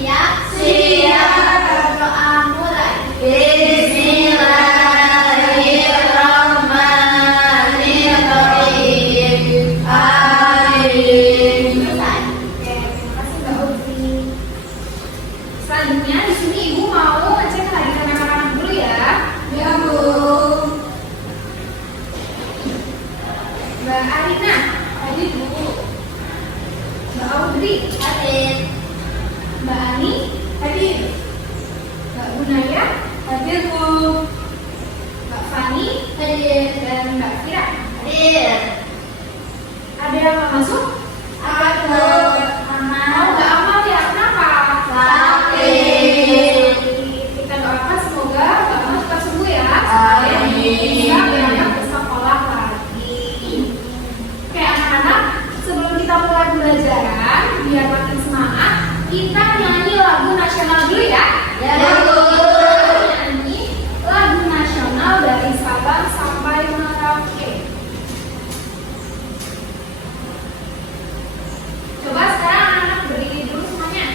Siap. Siap. Berdoa mulai. Bismillahirrahmanirrahim. Amin. Selesai. Oke, terima kasih Mbak Ufi. Selanjutnya di sini Ibu mau ngecek hadiah anak-anak dulu ya. Ya, Bu. Mbak Arina, Hadir, Bu. Mbak Audrey, Hadir. Mbak Ani, Hadir. Mbak Gunaya, Hadir, Bu. Mbak Fani, Hadir. dan Mbak Kira. Hadir. Ada yang mau masuk? Ada. Mama. Oh, nggak amal ya? Kenapa? Sakit. Kita doakan semoga Mbak Amal cepat sembuh ya. Amin. Bisa berangkat ke sekolah lagi. Oke anak-anak, sebelum kita mulai pembelajaran, biar makin semangat, kita nyanyi lagu nasional dulu ya. Ya, Bu. Nyanyi lagu nasional dari Sabang sampai Merauke. Coba sekarang anak-anak berdiri dulu semuanya.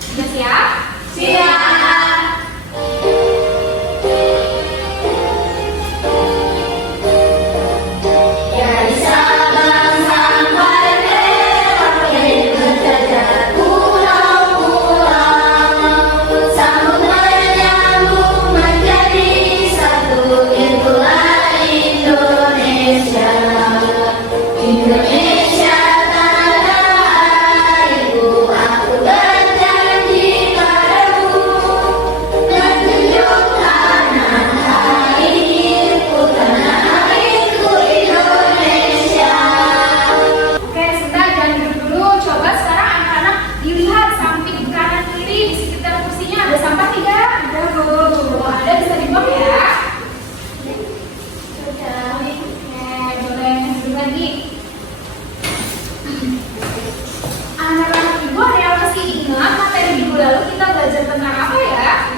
Sudah siap? Siap. Dari Sabang sampai Merauke berjajah pulau-pulau, sambung menyambung menjadi satu, itulah Indonesia. Indonesia tanah airku, aku berjanji padamu, menunjuk tanah airku, Indonesia. Oke, sebentar jangan duduk dulu. Coba sekarang anak-anak dilihat samping kanan kiri di sekitar kursinya ada sampah tidak? Ada, Bu. Ada, bisa dibuang ya. Oke, boleh duduk lagi. Anak-anak Ibu ada yang masih ingat materi minggu lalu kita belajar tentang apa ya?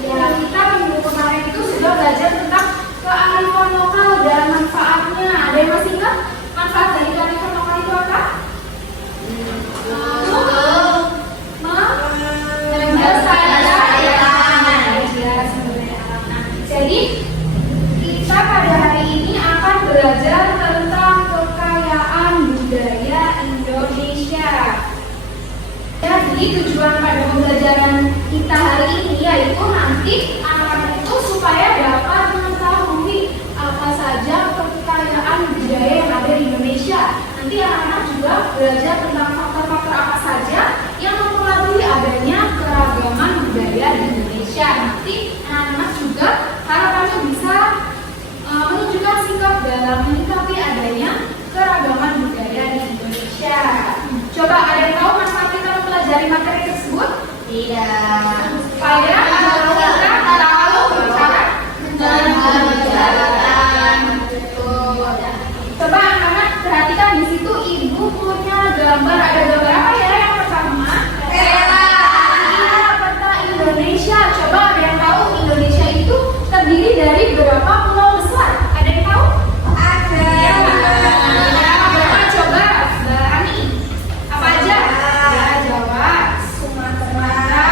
Ya, kita minggu kemarin itu sudah belajar tentang kearifan lokal dan manfaatnya. Ada yang masih ingat manfaat dari kearifan lokal itu apa? Jadi kita pada hari ini akan belajar tentang kekayaan budaya Indonesia. Jadi tujuan pada pembelajaran kita hari ini yaitu nanti anak-anak itu supaya dapat mengetahui apa saja kekayaan budaya yang ada di Indonesia. Nanti anak-anak juga belajar tentang faktor-faktor apa saja yang mempengaruhi adanya keragaman budaya di Indonesia. Nanti anak-anak juga harapannya bisa menunjukkan sikap dalam menyikapi adanya keragaman budaya di Indonesia. Coba ada yang tahu manfaat kita mempelajari materi tersebut? Tidak. Supaya kita tahu cara Menjalankan. Coba anak-anak perhatikan di situ Ibu punya gambar. Ada gambar apa ya? Yang pertama, Peta. Iya, peta Indonesia. Coba ada yang tahu Indonesia itu terdiri dari berapa pulau besar? Ada yang tahu? Ada. Ya, berapa? Coba, Mbak Ani. Apa aja? Ya, Jawa, Sumatera,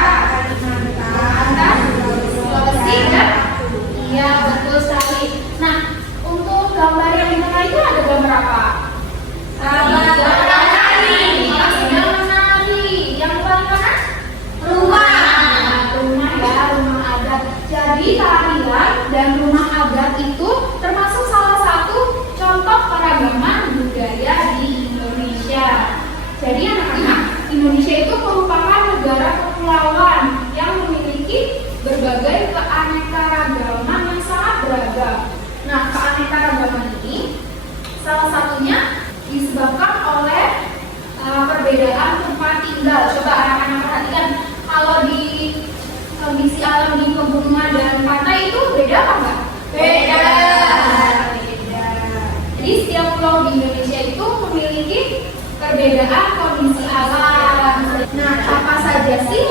Kalimantan, Sulawesi, dan iya betul sekali. Nah, untuk gambar yang di tengah itu ada gambar apa? Menari. Sedang menari. Yang paling kanan? Rumah. Rumah ya, rumah adat. Jadi tarian dan rumah adat itu termasuk salah satu contoh keragaman budaya di Indonesia. Jadi anak-anak, Indonesia itu merupakan negara kepulauan yang memiliki berbagai keanekaragaman yang sangat beragam. Nah, keanekaragaman ini salah satunya disebabkan oleh perbedaan tempat tinggal. Coba anak-anak perhatikan, kalau di kondisi alam di pegunungan dan pantai itu beda apa enggak? Beda. Beda. Jadi setiap pulau di Indonesia itu memiliki perbedaan kondisi alam. Nah, apa saja sih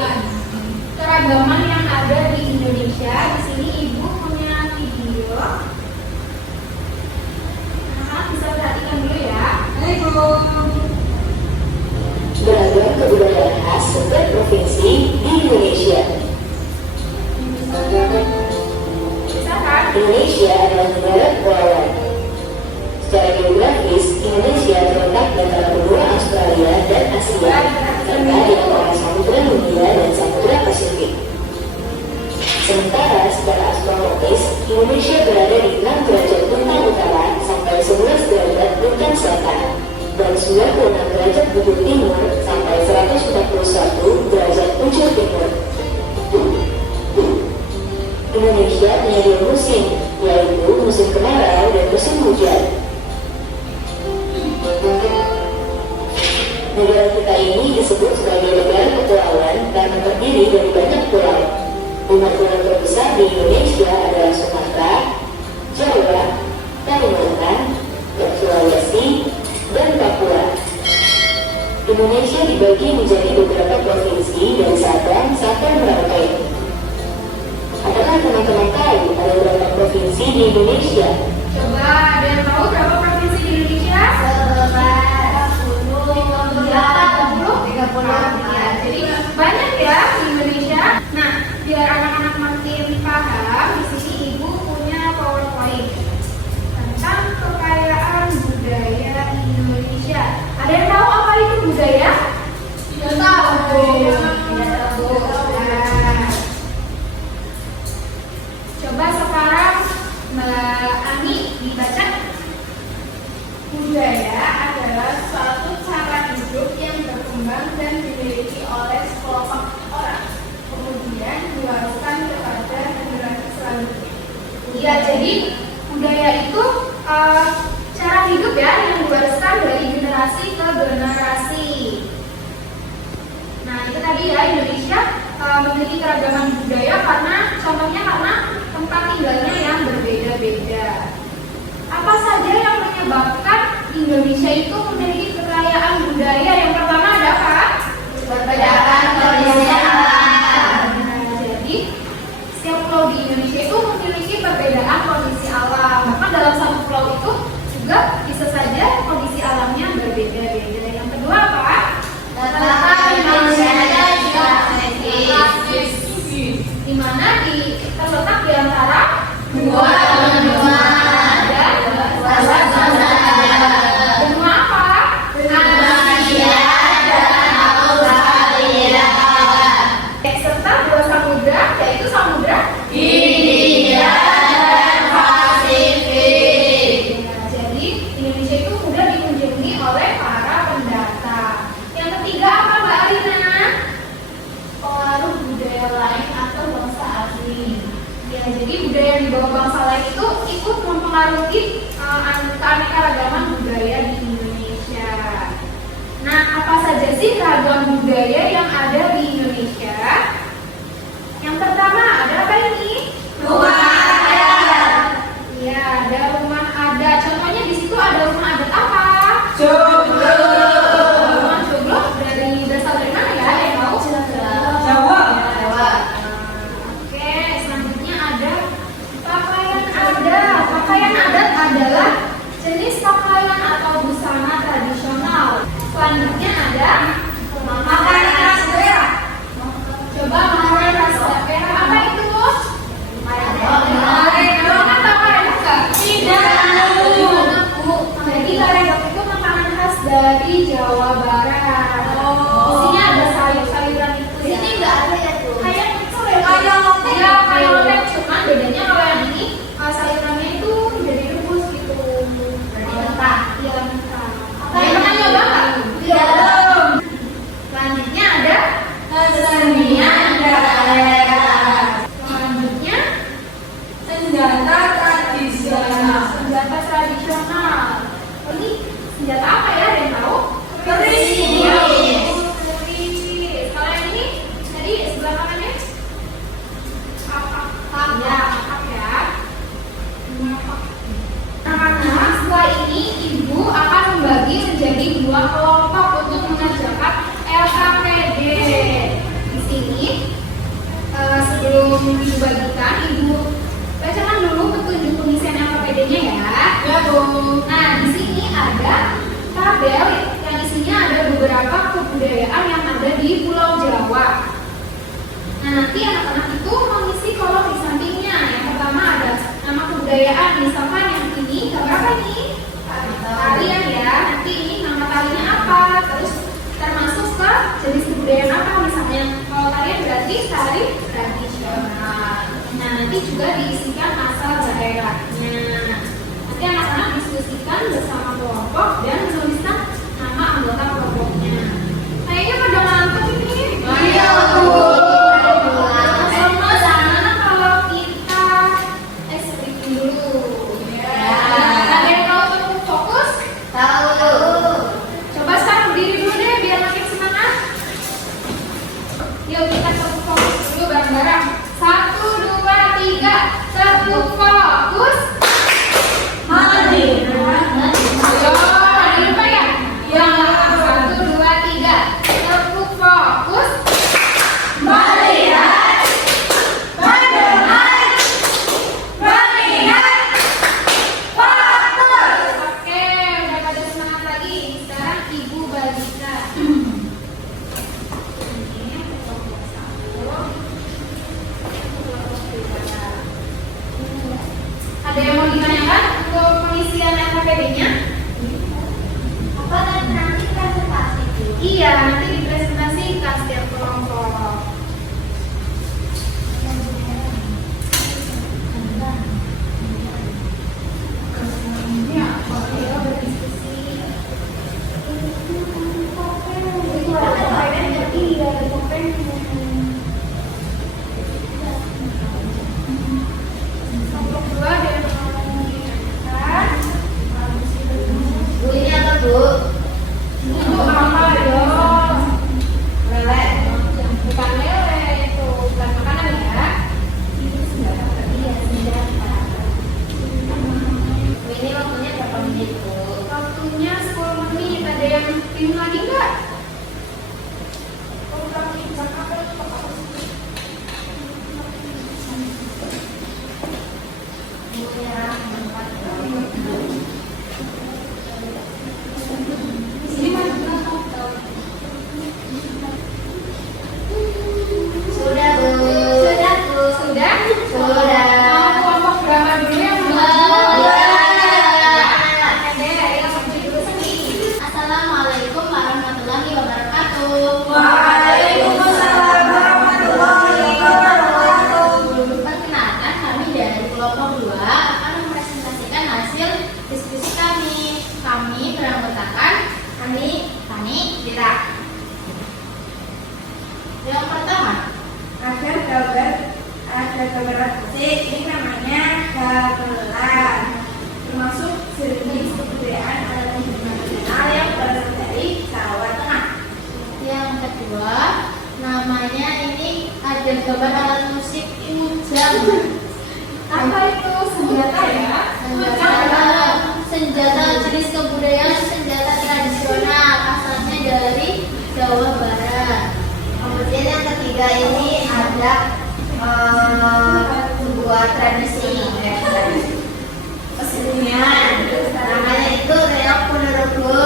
keragaman yang ada di Indonesia? Di sini Ibu punya video. sumber provinsi di Indonesia. Indonesia adalah negara kepulauan. Secara geografis, Indonesia terletak di antara benua Australia dan Asia, serta di antara Samudra Hindia dan Samudra Pasifik. Sementara secara astronomis, Indonesia berada di 6 derajat bintang utara sampai 11 derajat bintang selatan, dan 96 derajat bujur timur sampai 141 derajat bujur timur. Indonesia punya 2 musim, yaitu musim kemarau dan musim hujan. Negara kita ini disebut sebagai negara kepulauan karena terdiri dari banyak pulau. 5 pulau terbesar di Indonesia adalah Sumatera, Jawa, Kalimantan, Sulawesi, dan Papua. Indonesia dibagi menjadi beberapa provinsi dari Sabang sampai Merauke. Apakah teman-teman tahu ada berapa provinsi di Indonesia? Coba ada yang tahu berapa provinsi di Indonesia? 30. Jadi banyak ya di Indonesia. Nah, biar anak-anak makin paham, di sini ibu punya PowerPoint tentang kekayaan budaya Indonesia. Ada yang tahu apa itu budaya? Tidak tahu. Nah, coba sekarang Mbak Ani dibaca. Budaya adalah suatu cara hidup yang berkembang dan dimiliki oleh sekelompok orang, kemudian diwariskan kepada generasi selanjutnya. Ya, jadi budaya itu cara hidup ya yang diwariskan dari generasi ke generasi. Nah, itu tadi ya, Indonesia memiliki keragaman budaya karena tempat tinggalnya yang berbeda-beda. Apa saja yang menyebabkan Indonesia itu memiliki kekayaan budaya? Yang pertama ada apa? Perbedaan kondisi alam. Jadi setiap pulau di Indonesia itu memiliki perbedaan kondisi alam. Maka dalam satu pulau itu juga bisa saja kondisi alamnya berbeda-beda. Yang kedua apa? Letak Indonesia geografis, di mana terletak di antara dua benua dan luasan samudra. benua apa? Asia dan Australia. Serta dua samudra, yaitu samudra Hindia dan Pasifik. Jadi Indonesia itu mudah dikunjungi oleh para pendatang. Yang ketiga apa Mbak Arina? Pengaruh budaya lain atau bangsa asing. Ya, jadi budaya yang dibawa bangsa lain itu ikut mempengaruhi keanekaragaman budaya di Indonesia. Nah, apa saja sih ragam budaya yang ada di Indonesia? Yang pertama ada apa ini? Rumah adat. Ya, ada rumah adat. Contohnya di situ ada rumah adat apa? Joglo. Rumah joglo berasal dari mana ya? Ada yang tahu? Jawa. Oke, selanjutnya ada pakaian adat. Pakaian adat adalah jenis pakaian atau busana tradisional. Selanjutnya ada Makanan khas daerah. coba makanan khas daerah. Apa itu? Kan tahu karedok nggak? Jadi karedok itu makanan khas dari Jawa Barat. Di sini ada sayur-sayuran itu ya. Sini nggak ada ya tuh. Kayak itu ya. Kayak lotek. Ya, kayak lotek. Cuman bedanya kalau yang ini sayurannya itu jadi rebus gitu. Mentah. Iya, mentah. Apa Yang yang pernah nyoba nggak? Belum. Selanjutnya ada Kesenian daerah. selanjutnya Senjata tradisional. senjata tradisional. Ini senjata apa ya? Ada yang tahu? Keris. Iya, keris. Kalau yang ini tadi sebelah kanannya apa? Ya, apa ya? Nah, setelah ini ibu akan membagi menjadi 2 kelompok untuk mengerjakan LKPD. Di sini sebelum ibu bagikan, ibu bacakan dulu petunjuk pengisian LKPD-nya ya. Ya, Bu. Nah, di sini ada tabel yang isinya ada beberapa kebudayaan yang ada di Pulau Jawa. Sofan, yang ini gambar apa nih? Talian ya. Nanti ini nama talinya apa? Terus termasuk ke jenis kebudayaan apa? Misalnya kalau talian berarti tari tradisional. Nah, nanti juga diisikan asal daerahnya. Nanti anak-anak diskusikan bersama kelompok dan menuliskan nama anggota kelompoknya. Kayaknya pada ngantuk ini. Iya, Bu. Sama kalau kita speaking dulu. Ya. Ada yang tahu tepuk fokus? Tahu. Coba sekarang berdiri dulu deh biar makin semangat. Yuk kita tepuk fokus dulu bareng-bareng. 1, 2, 3. Tepuk fokus. Mari. Ayo, ada lupa ya? Ya, 1, 2, 3. Tepuk fokus. Melihat, mendengar, mengingat, fokus. Oke, udah pada semangat lagi. Sekarang Ibu Balita. Ada yang mau ditanyakan untuk pengisian LKPD-nya? Apa nanti presentasi Bu? Iya, nanti dipresentasikan setiap kelompok. Ya, ayo berdiskusi. Itu ada topeng nggak? Iya, ada topeng. Kelompok 2 ada yang mau mengingatkan. Bu, ini apa Bu? Itu apa dong? Lele. Bukan lele itu, bukan makanan ya. Ini senjata iya senjata. Bu, ini waktunya berapa menit Bu? Waktunya 10 menit. Ada yang bingung lagi nggak? Bu, ya, tempat. Sini mana? Sudah Bu. Sudah, Bu. Sudah? Sudah. Mau kelompok berapa dulu yang mau maju? Oke, ayo maju dulu sini. Assalamualaikum warahmatullahi wabarakatuh. Waalaikumsalam warahmatullahi wabarakatuh. Perkenalkan, kami dari kelompok 2 akan mempresentasikan hasil diskusi kami. Kami beranggotakan Tani, Dira. Yang pertama, ada gambar musik, ini namanya gamelan, termasuk jenis kebudayaan adat nasional yang berasal dari Jawa Tengah. yang kedua, namanya ini ada gambar alat musik kujang. Apa itu? Senjata ya? Senjata jenis kebudayaan senjata tradisional asalnya dari Jawa Barat. Kemudian yang ketiga ini ada sebuah tradisi kesenian, namanya itu reok Ponorogo.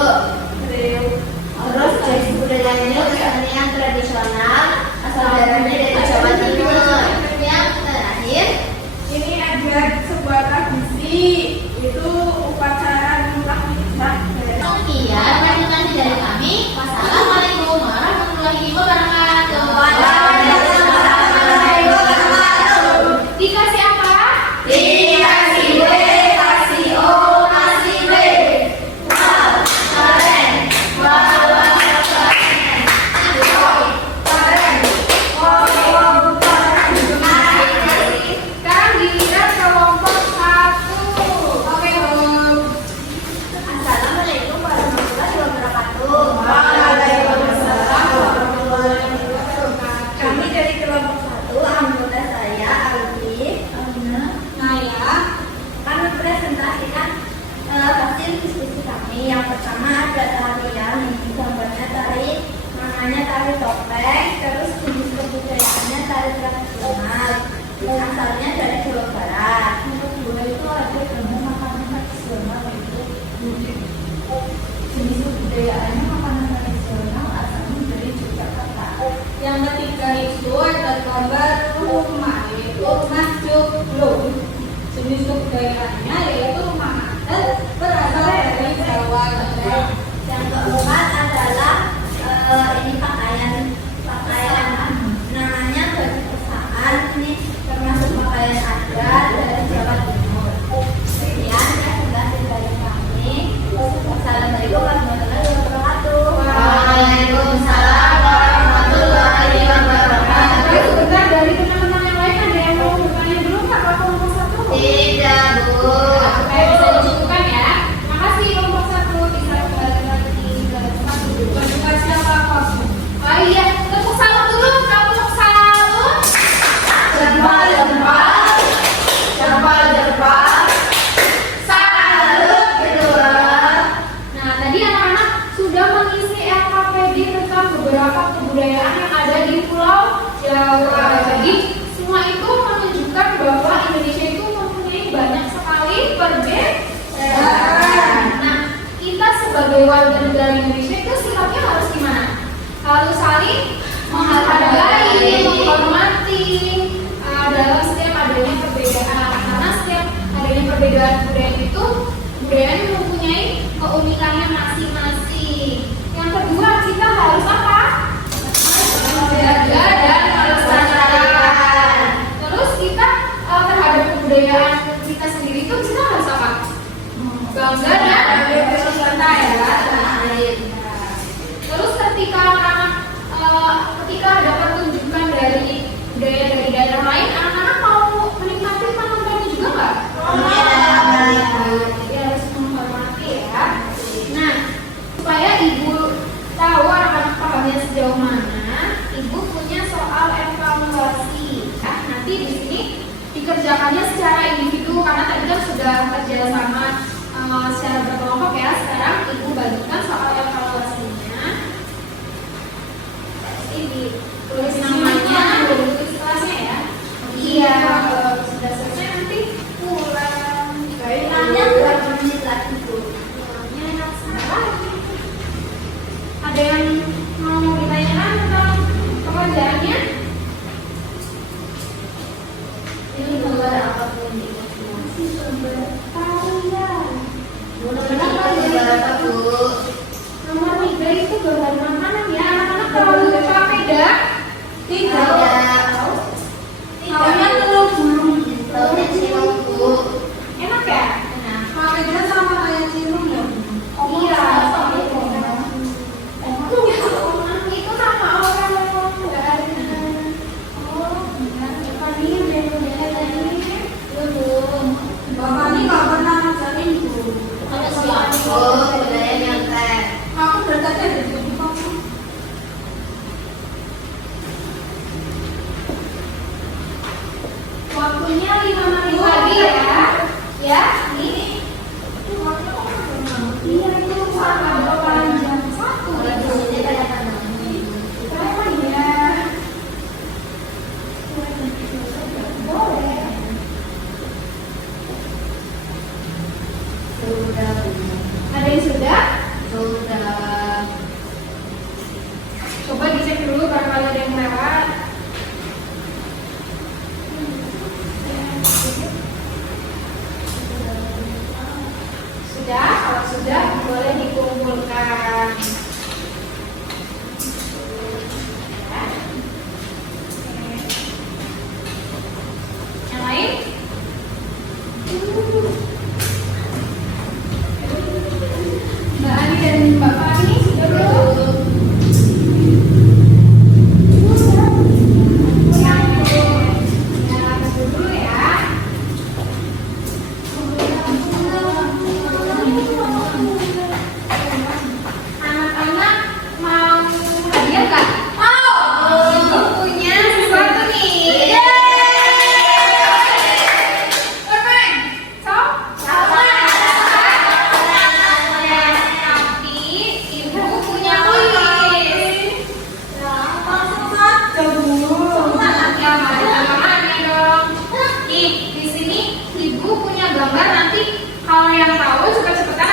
Terus jenis kebudayaan ini kesenian tradisional asal daerahnya dari Jawa Timur. Yang terakhir Ini ada sebuah tradisi, itu upacara nyumpah kisah. sekian presentasi dari kami. Wassalamualaikum warahmatullahi wabarakatuh. Dikasih apa? Dikasih W, kasih O, kasih B. Wow, keren. Wow, keren. Sekarang giliran kelompok 1. Oke, Bu. Assalamualaikum warahmatullahi wabarakatuh. Kami dari kelompok 1, anggota saya Alfi, Naya, akan mempresentasikan hasil diskusi kami. Yang pertama ada tarian, ini gambarnya tari, namanya tari topeng, terus jenis kebudayaannya tari tradisional, asalnya dari Jawa Barat. Yang kedua itu ada gambar makanan tradisional, itu jenis kebudayaannya makanan tradisional asalnya dari Yogyakarta. Yang ketiga itu ada gambar rumah, yaitu rumah joglo. Jenis kebudayaannya yaitu sebagai warga negara Indonesia itu sikapnya harus gimana? Harus saling menghargai, menghormati dalam setiap adanya perbedaan. Karena setiap adanya perbedaan budaya itu budaya mempunyai keunikannya masing-masing. Yang kedua, kita harus apa? Menjaga dan melestarikan. Terus kita terhadap kebudayaan kita sendiri itu kita harus apa? Bangga dan bersuka ya. Terus ketika ada pertunjukan dari budaya dari daerah lain, anak-anak mau menikmati penontonnya juga nggak? Ya, harus menghormati ya. Nah, supaya ibu tahu anak-anak pahamnya sejauh mana, ibu punya soal evaluasi. Nanti di sini dikerjakannya secara individu karena tadi kan sudah kerja sama secara berkelompok ya. Sekarang ibu bagikan soal evaluasinya. Ini tulis namanya, tulis kelasnya ya. Iya, kalau sudah selesai nanti pulang. Tanya berapa menit lagi Bu? Ada yang mau ditanyakan tentang pekerjaannya? Ini gambar apapun di Sumber tarian. Kenapa gambar apa Bu? Nomor 3 itu gambar makanan ya. Anak-anak terlalu sepeda. Tidak. Taunya telur gulung gitu. Taunya cilok Bu. Enak ya? Papeda sama kayak cilung ya Bu? Iya. Itu nama orang nggak ada. Oh, benar. Tadi udah tadi. Belum. Bapak ini nggak pernah ngajarin Bu. Ada siap Bu, budaya nyontek. Aku berkata dari Bu. Waktunya 5 menit lagi ya. Ya, ini. Iya itu sama panjang satu. Berapa ya? Boleh. Sudah Bu. Ada yang sudah? Sudah. Coba dicek dulu barangkali ada yang lewat. Sudah? Kalau sudah boleh dikumpulkan. Yang lain? Mbak Ani dan Mbak Fani sudah belum? Dulu ya. Anak-anak mau hadiah nggak? Mau. Ibu punya sesuatu nih. Bermain. Sok. Tapi ibu punya kuis. Ya, mari tangannya dong. Di sini ibu punya gambar, nanti kalau yang tahu cepat-cepatan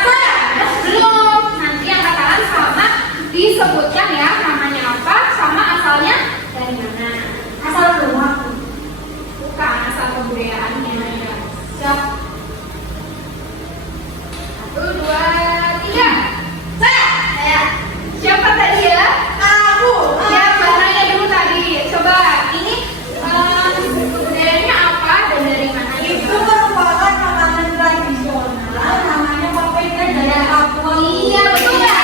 belum. Nanti yang katakan sama disebutkan ya namanya apa sama asalnya dari mana. Asal rumah bukan asal kebudayaannya ya. Siap. 1, 2, 3. Saya. Siapa tadi ya? Aku. Ya, bahasanya dulu tadi. Coba ini kebudayaannya apa dan dari mana? Itu merupakan makanan tradisional namanya papeda dari Papua. Iya, betul nggak?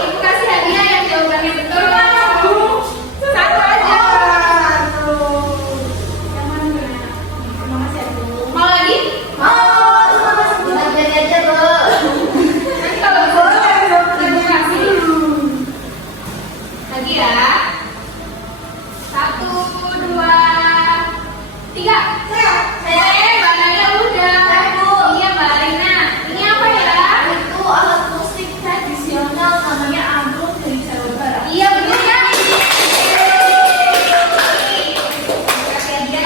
Ibu kasih hadiah yang jawabannya betul. Satu aja. Yang mana? Makasih ya, Bu. Mau lagi? Belajar aja Bu. Nanti kalau ibu kasih lagi ya. 1, 2, 3. Mbak Nadia udah. Iya, Mbak Rina. Ini apa ya? Itu alat musik tradisional namanya angklung dari Jawa Barat. Iya, betul ya. Kasih hadiah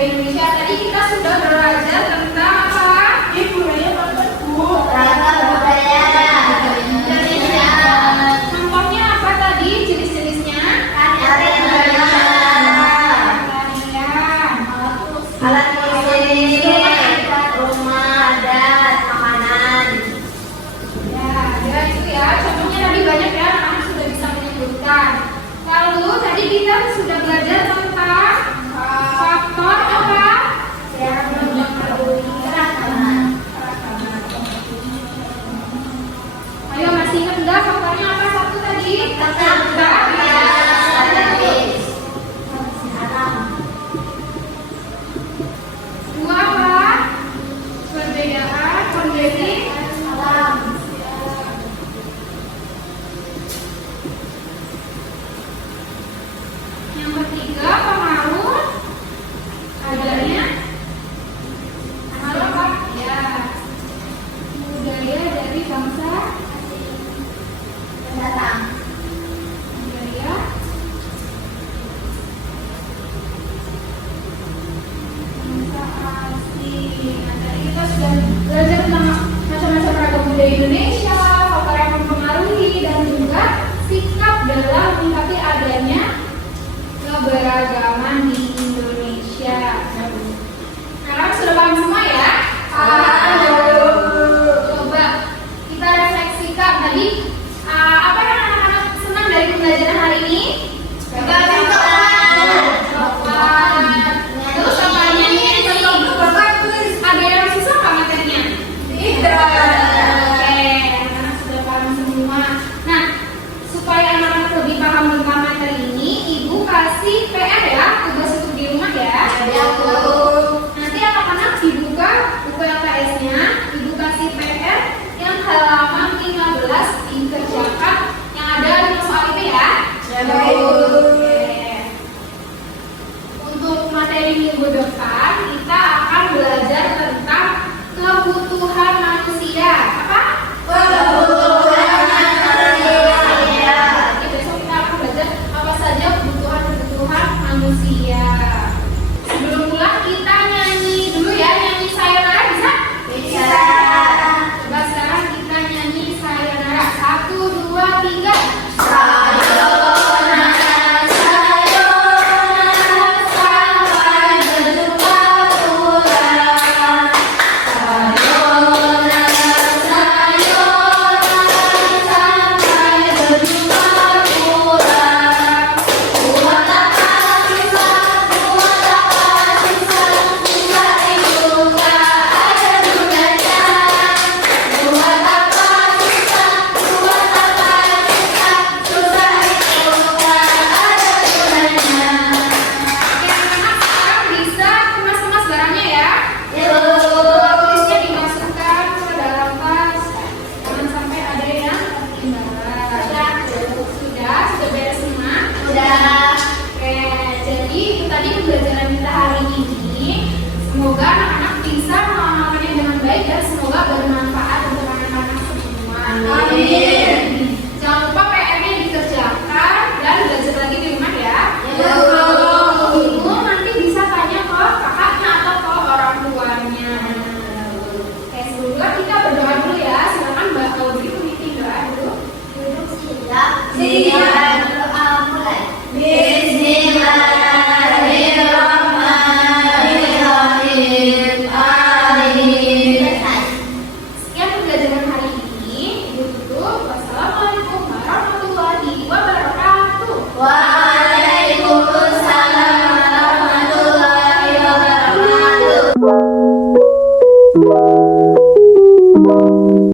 budaya Indonesia. Tadi kita sudah belajar tentang apa? Ragam budaya Indonesia. Contohnya apa tadi? Jenis-jenisnya? Tarian tradisional, Tarian. alat musik, rumah adat, makanan. Ya, kira itu ya. Contohnya tadi banyak ya, anak-anak sudah bisa menyebutkan. Lalu tadi kita sudah belajar tentang faktor apa? Ayo, masih ingat enggak faktornya apa satu tadi? Dua apa? Perbedaan kondisi alam. Yang ketiga, pengaruh adanya pengaruh apa? Ya, budaya dari bangsa Datang. budaya bangsa asing. Nah, tadi kita sudah belajar tentang macam-macam ragam budaya Indonesia, faktor yang mempengaruhi, dan juga sikap dalam menyikapi adanya keberagaman di Indonesia. Sekarang sudah paham semua ya? Coba kita refleksikan tadi apa yang anak-anak senang dari pembelajaran hari ini? Terus apa ini? Ada yang susah nggak materinya? Oke, anak-anak sudah paham semua. Nah, supaya anak-anak lebih paham tentang materi ini, Ibu kasih PR ya, tugas untuk di rumah ya. Nanti anak-anak dibuka buku LKS-nya, Ibu kasih PR yang halaman 15 dikerjakan yang ada 5 soal itu ya. Oke. Untuk materi minggu depan kita akan belajar tentang kebutuhan manusia. Apa? Kebutuhan manusia. Jadi besok kita akan belajar apa saja kebutuhan manusia. Sebelum pulang kita nyanyi dulu ya, nyanyi sayonara bisa? Bisa. Coba sekarang kita nyanyi sayonara. 1, 2, 3. Sayonara, sayonara, sampai berjumpa pulang. Sayonara, sayonara, sampai berjumpa pulang. Buat apa susah, buat apa susah, susah itu gak ada gunanya. Buat apa susah, buat apa susah, susah itu gak ada gunanya. Oke, anak-anak sekarang bisa kemas-kemas barangnya ya. Yuk. Tulisnya dimasukkan ke dalam tas. Jangan sampai ada yang ketinggalan. Sudah beres semua. Udah. Oke, jadi itu tadi pembelajaran kita hari ini. Semoga anak-anak bisa mengamalkannya dengan baik dan semoga bermanfaat untuk anak-anak semua. Amin. Jangan lupa PR-nya dikerjakan dan belajar lagi di rumah ya. Yuk.